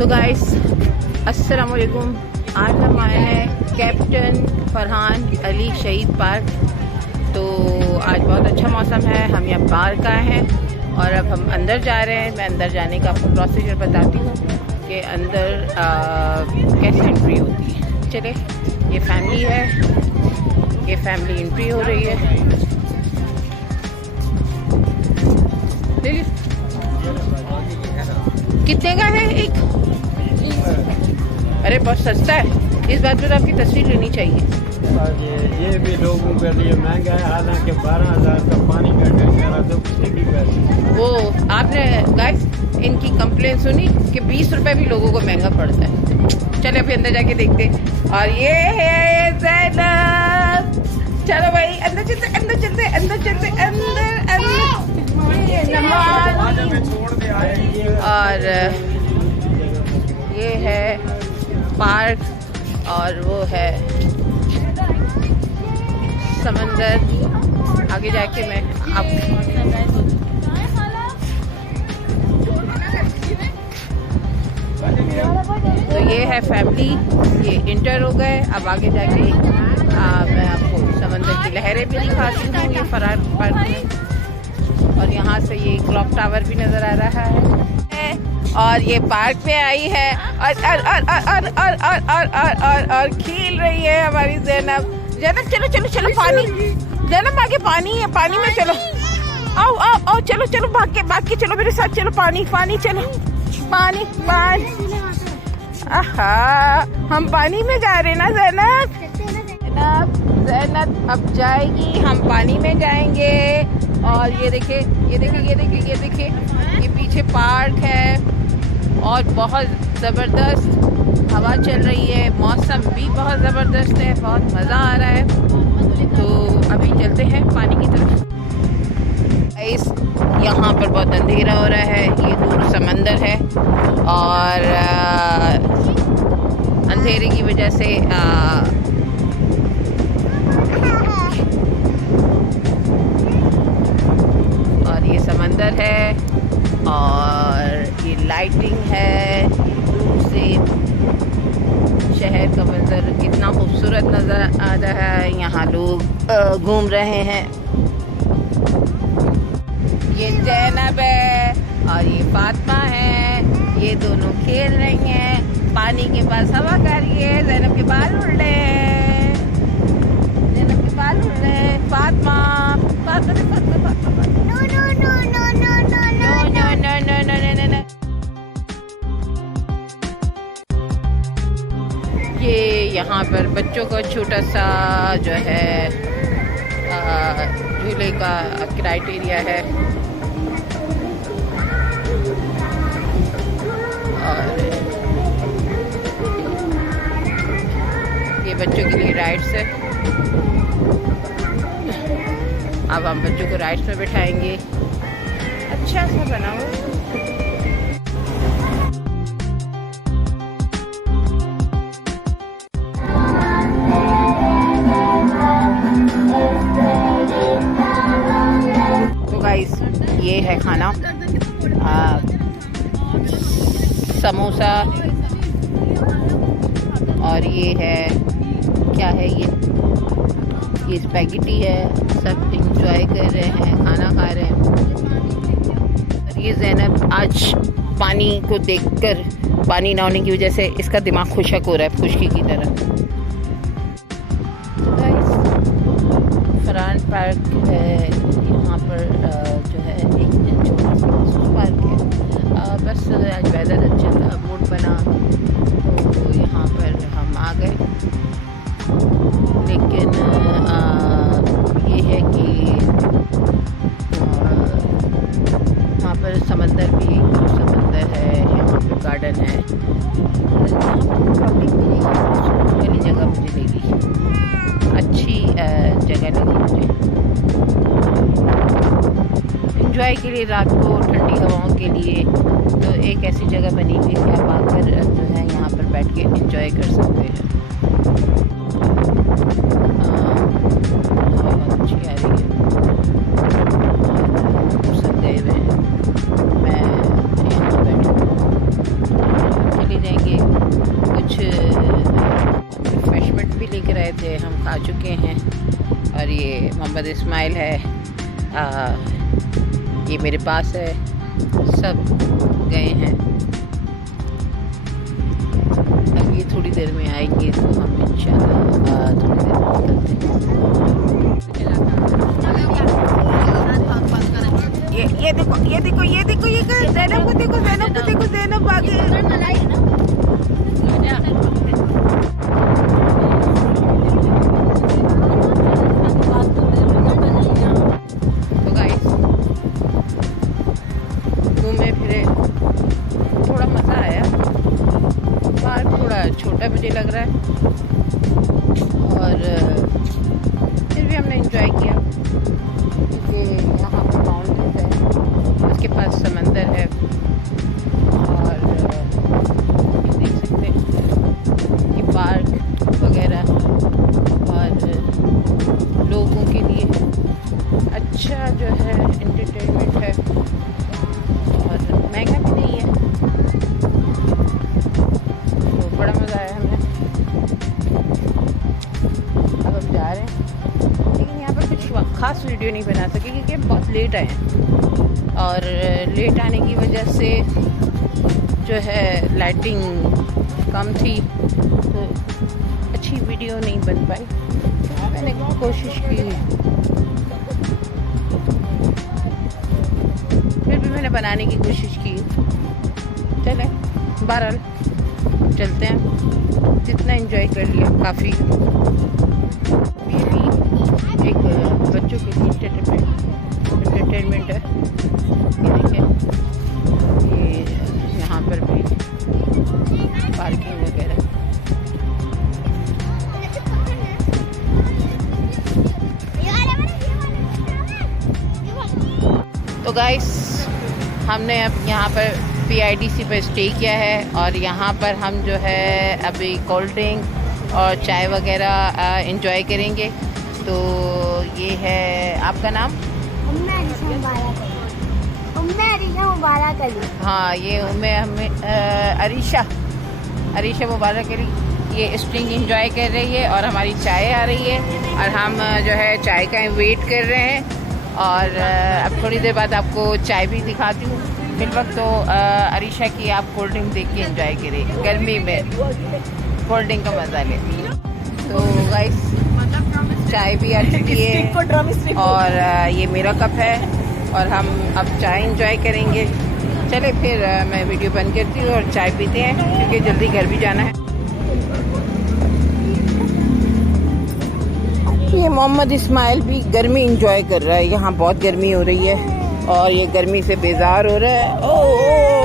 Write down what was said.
तो गाइस अस्सलाम वालेकुम। आज हम आए हैं कैप्टन फरहान अली शहीद पार्क। तो आज बहुत अच्छा मौसम है, हम यहाँ पार्क आए हैं और अब हम अंदर जा रहे हैं। मैं अंदर जाने का आपको प्रोसीजर बताती हूँ कि अंदर कैसे एंट्री होती है। चले, ये फैमिली है, ये फैमिली एंट्री हो रही है। कितने का है एक? अरे बहुत सस्ता है। इस बात पर तो आपकी तस्वीर लेनी चाहिए। ये भी लोगों के लिए महंगा है, हालांकि 12,000 का पानी का टैंकर तो किसी भी पैसे। वो आपने गाइस इनकी कंप्लेन सुनी कि 20 रुपए भी लोगों को महंगा पड़ता है। चले अभी अंदर जाके देखते। और ये है ज़ैनब। चलो भाई अंदर चलते अंदर चलते अंदर चलते अंदर अंदर। और ये है पार्क और वो है समंदर। आगे जाके मैं तो ये है फैमिली, ये इंटर हो गए। अब आगे जाके मैं आपको समंदर की लहरें भी दिखाती हूँ। ये फरार पार्क में, और यहाँ से ये क्लॉक टावर भी नजर आ रहा है। और ये पार्क में आई है और खेल रही है हमारी ज़ैनब। ज़ैनब चलो चलो चलो, पानी ज़ैनब आगे पानी है, पानी में चलो। आओ आओ आओ, चलो चलो भाग के चलो मेरे साथ। चलो पानी पानी, चलो पानी पानी। आहा, हम पानी में जा रहे ना ज़ैनब। ज़ैनब अब जाएगी, हम पानी में जाएंगे। और ये देखिए ये देखिए ये देखिए ये देखिए, ये पीछे पार्क है और बहुत ज़बरदस्त हवा चल रही है। मौसम भी बहुत ज़बरदस्त है, बहुत मज़ा आ रहा है। तो अभी चलते हैं पानी की तरफ। यहाँ पर बहुत अंधेरा हो रहा है, ये दूर समंदर है और अंधेरे की वजह से और ये समंदर है और ये लाइटिंग है। दूर से शहर का मंजर कितना खूबसूरत नज़र आ रहा है। यहाँ लोग घूम रहे हैं। ये ज़ैनब है और ये फातिमा है, ये दोनों खेल रही हैं। पानी के पास हवा कर रही है। ज़ैनब के बाल उड़ रहे हैं, ज़ैनब के बाल उड़ रहे हैं। Fatima Fatima Fatima Fatima, no no no no no no no no no no no no. ये यहाँ पर बच्चों का छोटा सा जो है झूले का क्राइटेरिया है। और ये बच्चों के लिए राइड्स है। अब हम बच्चों को राइड्स में बिठाएंगे। अच्छा सा बना हुआ। तो गाइस ये है खाना, समोसा, और ये है क्या है, ये स्पैगेटी है। सब इंजॉय कर रहे हैं, खाना खा रहे हैं। और ये ज़ैनब आज पानी को देखकर, पानी ना होने की वजह से इसका दिमाग खुशक हो रहा है, खुशकी की तरह। फरहान पार्क है यहाँ पर, जो है एक छोटा सा पार्क है। बस आज वेदर अच्छा था, मूड बना तो यहाँ पर हम आ गए। लेकिन ये है कि यहाँ पर समंदर भी, समंदर है, यहाँ पर गार्डन है। वाली जगह मुझे लगी, अच्छी जगह लगी मुझे एंजॉय के लिए। रात को ठंडी हवाओं के लिए तो एक ऐसी जगह बनी हुई कि आप आकर जो है यहाँ पर बैठ के एंजॉय कर सकते हैं। हवा बहुत अच्छी आ रही है। सब गए हुए हैं, मैं यहाँ बैठी। चलिए ये हम खा चुके हैं। और ये मोहम्मद इस्माइल है, ये मेरे पास है, सब गए हैं। अब ये थोड़ी देर में आएंगे तो हम इंशाल्लाह थोड़ी देर में निकलते हैं। ये देखो ये देखो ये देखो, ये ज़ैनब को देखो, ज़ैनब को देखो, ज़ैनब आगे। तो गाइस घूमे फिरे, थोड़ा मज़ा आया। पार्क थोड़ा छोटा मुझे लग रहा है, और फिर भी हमने एंजॉय किया क्योंकि यहाँ पर माउंटेन्स है, उसके पास समंदर है, और देख सकते हैं ये पार्क वगैरह, और लोगों के लिए अच्छा जो है एंटरटेनमेंट है, और महंगा भी नहीं है, तो बड़ा मज़ा आया हमें। अब हम जा रहे हैं, लेकिन यहाँ पर कुछ खास वीडियो नहीं बना सके क्योंकि बहुत लेट आए हैं, और लेट आने की वजह से जो है लाइटिंग कम थी, तो अच्छी वीडियो नहीं बन पाई। मैंने कोशिश की, फिर भी मैंने बनाने की कोशिश की। चले बहरहाल चलते हैं, जितना एंजॉय कर लिया काफ़ी। ये भी एक बच्चों के लिए एंटरटेनमेंट है। ये देखें, ये यहाँ पर भी पार्किंग वगैरह। तो गाइस हमने अब यहाँ पर PIDC पर स्टे किया है, और यहाँ पर हम जो है अभी कोल्ड ड्रिंक और चाय वगैरह एंजॉय करेंगे। तो ये है, आपका नाम? हाँ, ये हमें अरीशा मुबारक अली ये स्प्रिंग एंजॉय कर रही है, और हमारी चाय आ रही है, और हम जो है चाय का वेट कर रहे हैं। और अब थोड़ी देर बाद आपको चाय भी दिखाती हूँ। फिर वक्त तो अरीशा की आप कोल्ड ड्रिंक देख के एंजॉय करें, गर्मी में कोल्ड ड्रिंक का मज़ा लें। तो गाइस चाय भी आ चुकी है, और ये मेरा कप है, और हम अब चाय एंजॉय करेंगे। चले फिर मैं वीडियो बंद करती हूँ और चाय पीते हैं क्योंकि जल्दी घर भी जाना है। ये मोहम्मद इस्माइल भी गर्मी एंजॉय कर रहा है, यहाँ बहुत गर्मी हो रही है और ये गर्मी से बेजार हो रहा है। ओ